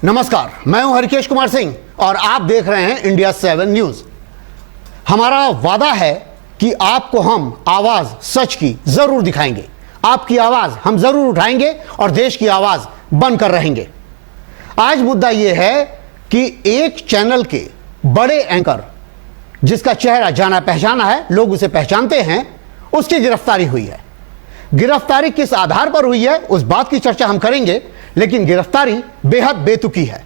नमस्कार, मैं हूं हरिकेश कुमार सिंह और आप देख रहे हैं इंडिया 7 न्यूज। हमारा वादा है कि आपको हम आवाज सच की जरूर दिखाएंगे, आपकी आवाज हम जरूर उठाएंगे और देश की आवाज बनकर रहेंगे। आज मुद्दा यह है कि एक चैनल के बड़े एंकर जिसका चेहरा जाना पहचाना है, लोग उसे पहचानते हैं, उसकी गिरफ्तारी हुई है। गिरफ्तारी किस आधार पर हुई है उस बात की चर्चा हम करेंगे, लेकिन गिरफ्तारी बेहद बेतुकी है।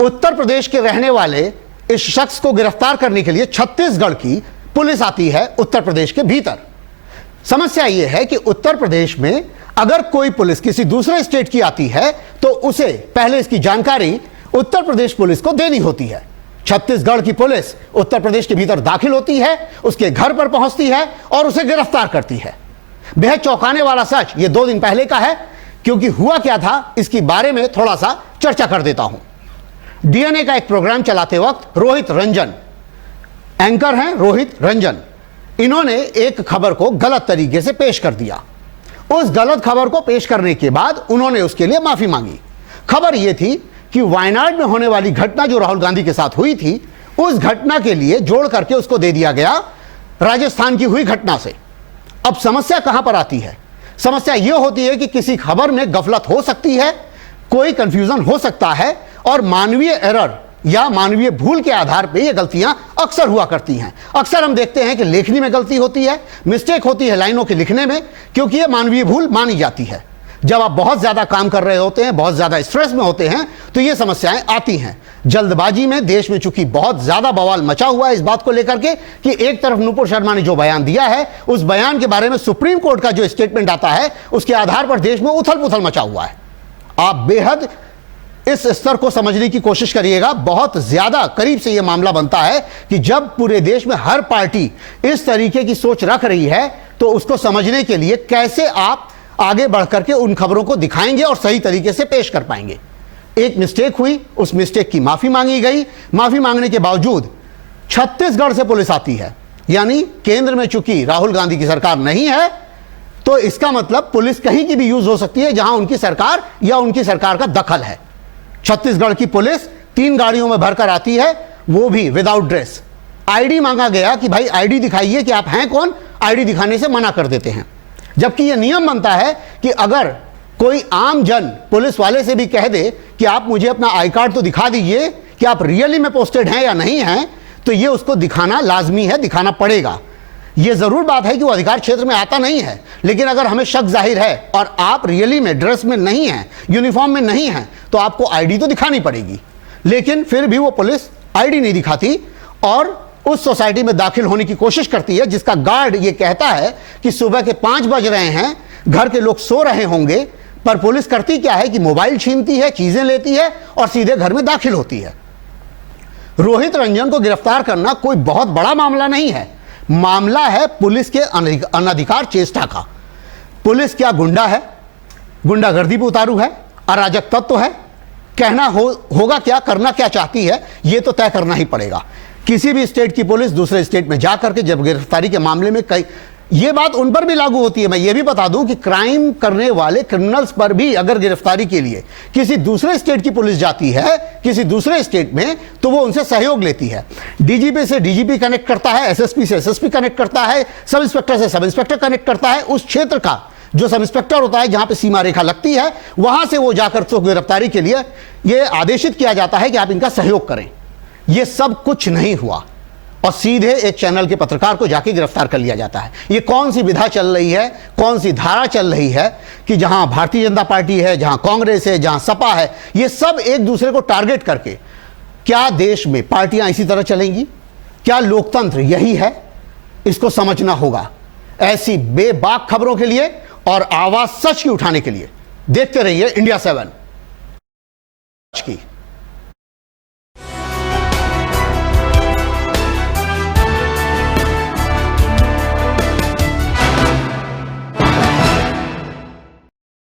उत्तर प्रदेश के रहने वाले इस शख्स को गिरफ्तार करने के लिए छत्तीसगढ़ की पुलिस आती है उत्तर प्रदेश के भीतर। समस्या यह है कि उत्तर प्रदेश में अगर कोई पुलिस किसी दूसरे स्टेट की आती है तो उसे पहले इसकी जानकारी उत्तर प्रदेश पुलिस को देनी होती है। छत्तीसगढ़ की पुलिस उत्तर प्रदेश के भीतर दाखिल होती है, उसके घर पर पहुंचती है और उसे गिरफ्तार करती है। बेहद चौंकाने वाला सच ये 2 दिन पहले का है, क्योंकि हुआ क्या था इसके बारे में थोड़ा सा चर्चा कर देता हूं। डीएनए का एक प्रोग्राम चलाते वक्त रोहित रंजन, एंकर हैं रोहित रंजन, इन्होंने एक खबर को गलत तरीके से पेश कर दिया। उस गलत खबर को पेश करने के बाद उन्होंने उसके लिए माफी मांगी। खबर यह थी कि वायनाड में होने वाली घटना जो राहुल गांधी के साथ हुई थी, उस घटना के लिए जोड़ करके उसको दे दिया गया राजस्थान की हुई घटना से। अब समस्या कहां पर आती है? समस्या यह होती है कि किसी खबर में गफलत हो सकती है, कोई कंफ्यूजन हो सकता है और मानवीय एरर या मानवीय भूल के आधार पर यह गलतियां अक्सर हुआ करती हैं। अक्सर हम देखते हैं कि लेखनी में गलती होती है, मिस्टेक होती है लाइनों के लिखने में, क्योंकि यह मानवीय भूल मानी जाती है। जब आप बहुत ज्यादा काम कर रहे होते हैं, बहुत ज्यादा स्ट्रेस में होते हैं, तो ये समस्याएं आती हैं। जल्दबाजी में देश में चूंकि बहुत ज्यादा बवाल मचा हुआ है इस बात को लेकर के कि एक तरफ नुपुर शर्मा ने जो बयान दिया है, उस बयान के बारे में सुप्रीम कोर्ट का जो स्टेटमेंट आता है, उसके आधार पर देश में उथल पुथल मचा हुआ है। आप बेहद इस स्तर को समझने की कोशिश करिएगा। बहुत ज्यादा करीब से यह मामला बनता है कि जब पूरे देश में हर पार्टी इस तरीके की सोच रख रही है, तो उसको समझने के लिए कैसे आप आगे बढ़ करके उन खबरों को दिखाएंगे और सही तरीके से पेश कर पाएंगे। एक मिस्टेक हुई, उस मिस्टेक की माफी मांगी गई। माफी मांगने के बावजूद छत्तीसगढ़ से पुलिस आती है, यानी केंद्र में चूंकि राहुल गांधी की सरकार नहीं है, तो इसका मतलब पुलिस कहीं की भी यूज हो सकती है जहां उनकी सरकार या उनकी सरकार का दखल है। छत्तीसगढ़ की पुलिस 3 गाड़ियों में भरकर आती है, वो भी विदाउट ड्रेस। आईडी मांगा गया कि भाई आईडी दिखाइए कि आप हैं कौन, आईडी दिखाने से मना कर देते हैं। जबकि यह नियम बनता है कि अगर कोई आम जन पुलिस वाले से भी कह दे कि आप मुझे अपना आई कार्ड तो दिखा दीजिए कि आप रियली में पोस्टेड हैं या नहीं हैं, तो यह उसको दिखाना लाजमी है, दिखाना पड़ेगा। यह जरूर बात है कि वो अधिकार क्षेत्र में आता नहीं है, लेकिन अगर हमें शक जाहिर है और आप रियली में ड्रेस में नहीं हैं, यूनिफॉर्म में नहीं हैं, तो आपको आईडी तो दिखानी पड़ेगी। लेकिन फिर भी वो पुलिस आईडी नहीं दिखाती और उस सोसाइटी में दाखिल होने की कोशिश करती है, जिसका गार्ड ये कहता है कि सुबह के 5 बज रहे हैं, घर के लोग सो रहे होंगे, पर पुलिस करती क्या है कि मोबाइल छीनती है, चीजें लेती है और सीधे घर में दाखिल होती है। रोहित रंजन को गिरफ्तार करना कोई बहुत बड़ा मामला नहीं है, मामला है पुलिस के अनधिकार चेष्टा का। पुलिस क्या गुंडा है, गुंडागर्दी पे उतारू है, अराजक तत्व है? कहना होगा क्या, करना क्या चाहती है, यह तो तय करना ही पड़ेगा। किसी भी स्टेट की पुलिस दूसरे स्टेट में जाकर के जब गिरफ्तारी के मामले में कई, ये बात उन पर भी लागू होती है। मैं ये भी बता दूं कि क्राइम करने वाले क्रिमिनल्स पर भी अगर गिरफ्तारी के लिए किसी दूसरे स्टेट की पुलिस जाती है किसी दूसरे स्टेट में, तो वो उनसे सहयोग लेती है। डीजीपी से डीजीपी कनेक्ट करता है, एसएसपी से एसएसपी कनेक्ट करता है, सब इंस्पेक्टर से सब इंस्पेक्टर कनेक्ट करता है। उस क्षेत्र का जो सब इंस्पेक्टर होता है जहां पे सीमा रेखा लगती है, वहां से वो जाकर तो गिरफ्तारी के लिए यह आदेशित किया जाता है कि आप इनका सहयोग करें। यह सब कुछ नहीं हुआ और सीधे एक चैनल के पत्रकार को जाके गिरफ्तार कर लिया जाता है। यह कौन सी विधा चल रही है, कौन सी धारा चल रही है कि जहां भारतीय जनता पार्टी है, जहां कांग्रेस है, जहां सपा है, ये सब एक दूसरे को टारगेट करके, क्या देश में पार्टियां इसी तरह चलेंगी? क्या लोकतंत्र यही है? इसको समझना होगा। ऐसी बेबाक खबरों के लिए और आवाज सच की उठाने के लिए देखते रहिए इंडिया 7 की।